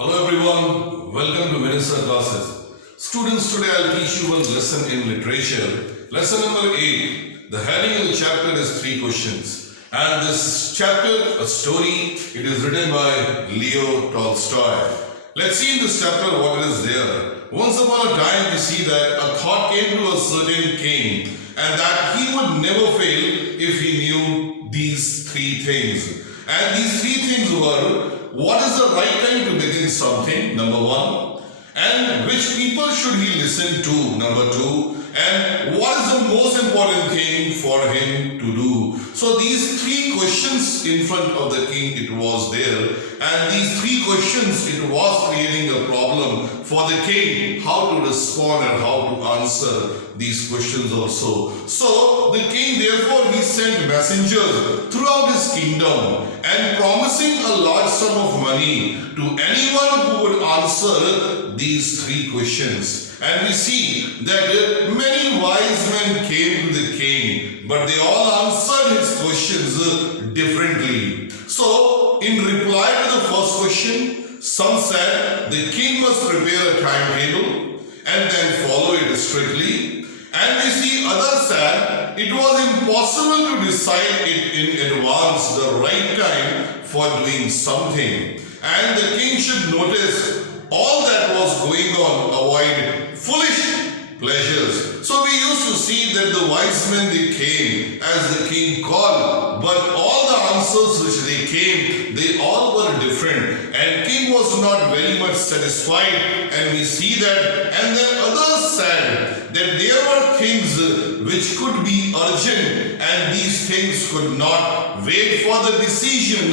Hello everyone, welcome to Minister classes. Students, today I'll teach you one lesson in literature. Lesson number 8. The heading of the chapter is 3 questions. And this chapter, a story, it is written by Leo Tolstoy. Let's see in this chapter what is there. Once upon a time we see that a thought came to a certain king and that he would never fail if he knew these 3 things. And these 3 things were: what is the right time to begin something, number 1, and which people should he listen to, number 2, and what is the most important thing for him to do. So these 3 questions in front of the king it was there, and these 3 questions it was creating a problem for the king how to respond and how to answer these questions also. So the king therefore he sent messengers throughout his kingdom and promising a large sum of money to anyone who would answer these 3 questions. And we see that many wise men came to the king, but they all answered his questions differently. So, in reply to the first question, some said the king must prepare a timetable and then follow it strictly. And we see others said it was impossible to decide it in advance the right time for doing something. And the king should notice all that was going on, avoid foolish pleasures. So we used to see that the wise men they came as the king called, but all the answers which they came, they all were different. And king was not very much satisfied, and we see that. And then others said that there were things which could be urgent, and these things could not wait for the decision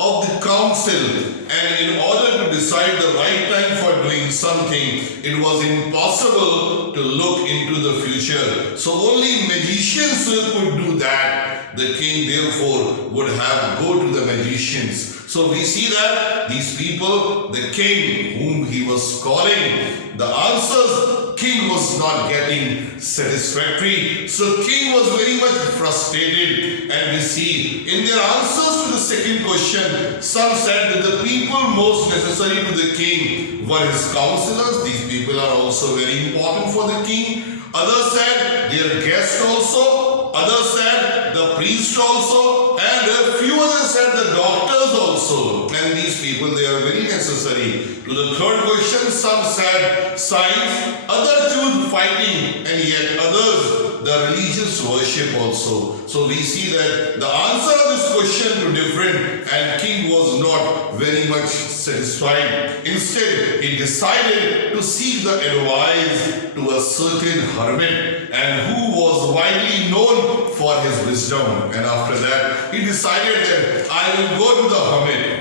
of the council. And in order to decide the right time for doing something, it was impossible to look into the future. So only magicians could do that. The king therefore would have go to the magicians. So we see that these people, the king whom he was calling, the answers king was not getting satisfactory. So king was very much frustrated, and we see in their answers to the second question, some said that the people most necessary to the king were his counselors. These people are also very important for the king. Others said their guests also. Others said the priest also. And a few others said the doctors also. And these people, they are very necessary. To the third question, some said science, others choose fighting, and yet others the religious worship also. So we see that the answer of this question to different, and king was not very much satisfied. Instead, he decided to seek the advice to a certain hermit, and who was widely known for his wisdom. And after that, he decided that I will go to the hermit.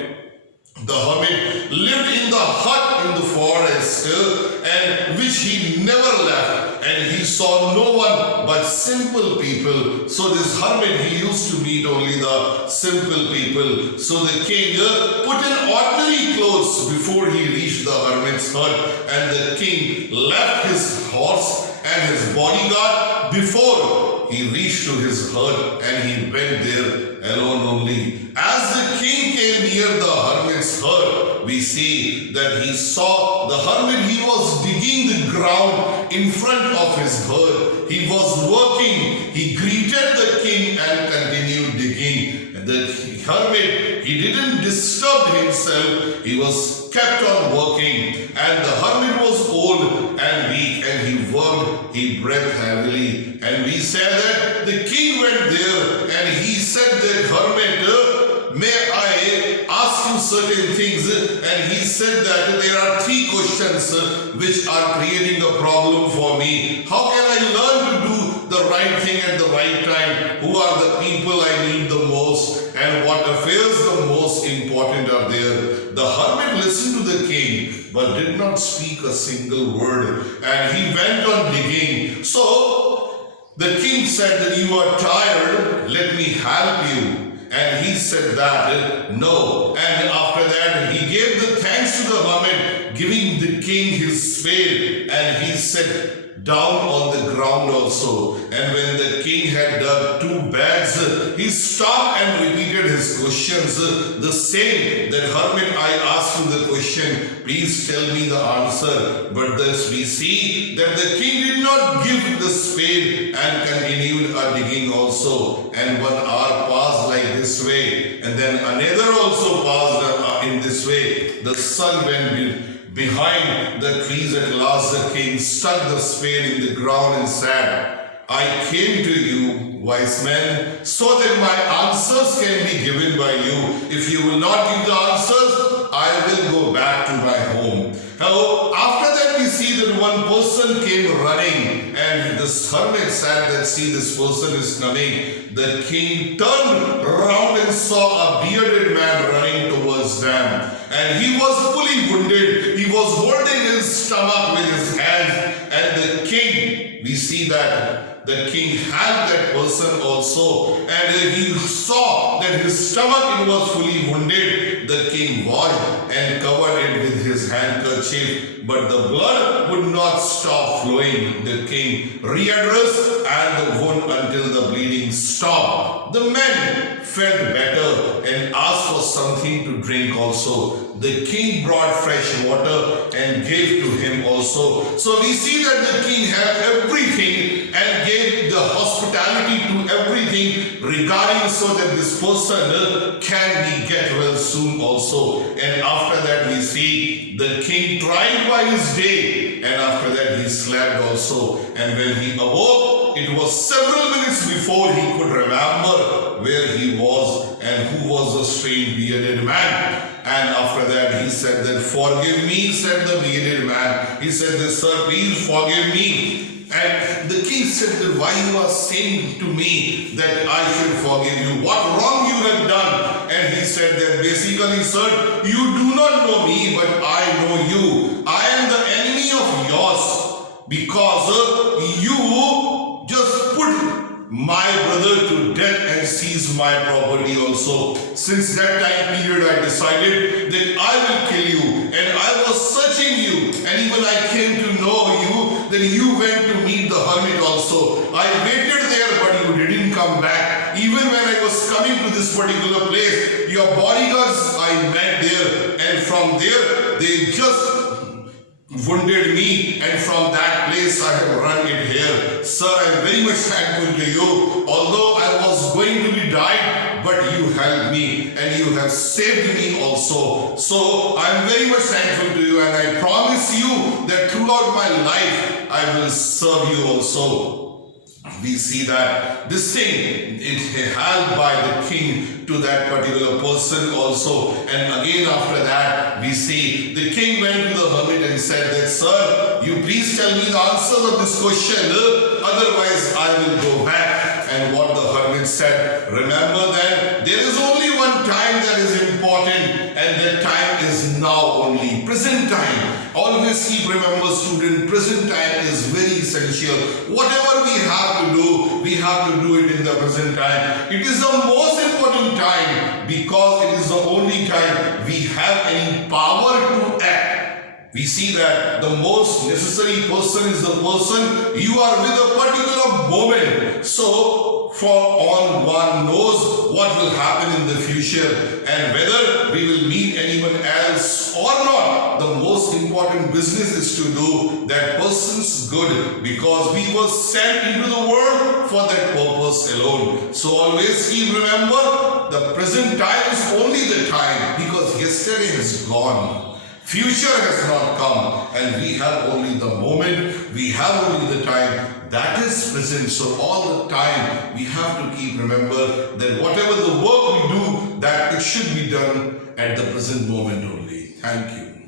The hermit lived in the hut in the forest, and which he never left, and he saw no one but simple people. So this hermit, he used to meet only the simple people. So the king put in ordinary clothes before he reached the hermit's hut, and the king left his horse and his bodyguard before he reached to his hut, and he went there alone only. As the king came near the hermit's hut, we see that he saw the hermit, he was digging the ground in front of his hut. He was working. He greeted the king and continued digging. And the hermit, he didn't disturb himself. He was kept on working. And the hermit was old and weak, and he worked, he breathed heavily. And we said that the king went there, and he said that hermit, may I ask you certain things? And he said that there are 3 questions which are creating a problem for me. How can I learn to do the right thing at the right time? Who are the people I need the most? And what affairs the most important are there? The hermit listened to the king, but did not speak a single word. And he went on digging. So the king said that you are tired, let me help you. And he said that no. And after that, he gave the thanks to the hermit, giving the king his spade. And he said, down on the ground also. And when the king had dug 2 beds, he stopped and repeated his questions. The same that hermit I asked you the question, please tell me the answer. But thus we see that the king did not give the spade and continued digging also. And 1 hour passed like this way, and then another also passed in this way. The sun went behind the trees. At last the king stuck the spade in the ground and said, I came to you, wise men, so that my answers can be given by you. If you will not give the answers, I will go back to my home. Now, after that we see that one person came running, and this hermit said that, see, this person is coming. The king turned around and saw a bearded man running towards them. And he was fully wounded. He was holding his stomach with his hands. And the king, we see that the king had that person also, and he saw that his stomach was fully wounded. The king washed and covered it with his handkerchief, but the blood would not stop flowing. The king readdressed and the wound until the bleeding stopped. The man felt better and asked for something to drink also. The king brought fresh water and gave to him also. So we see that the king had everything and gave the hospitality to everything regarding so that this person can be get well soon also. And after that we see the king tried by his day, and after that he slept also. And when he awoke, it was several minutes before he could remember where he was and who was the strange bearded man. And after that he said that, forgive me, said the bearded man. He said that, sir, please forgive me. And the king said that, why you are saying to me that I should forgive you? What wrong you have done? And he said that, basically, sir, you do not know me, but I know you. I am the enemy of yours because you just put my brother to death and seize my property also. Since that time period I decided that I will kill you, and I was searching you, and even I came to know you. Then you went to meet the hermit also. I waited there, but you didn't come back. Even when I was coming to this particular place, your bodyguards I met there, and from there they just wounded me, and from that place I have run it here. Sir, I am very much thankful to you. Although I was going to be died, but you helped me and you have saved me also. So I am very much thankful to you, and I promise you that throughout my life I will serve you also. We see that this thing it held by the king to that particular person also. And again after that we see the king went to the hermit and said that, sir, you please tell me the answers of this question, otherwise I will go back. And what the hermit said, remember that there is only one time that is important, and that time is now only, present time. Always keep remember, student, present time is very essential. Whatever we have to do, we have to do it in the present time. It is the most important time because it is the only time we have any power to act. We see that the most necessary person is the person you are with a particular moment. So, for all one knows what will happen in the future, and whether we will meet anyone else or not. The most important business is to do that person's good, because we were sent into the world for that purpose alone. So always keep remember, the present time is only the time, because yesterday is gone. Future has not come, and we have only the moment, we have only the time, that is present. So all the time we have to keep remember that whatever the work we do, that it should be done at the present moment only. Thank you.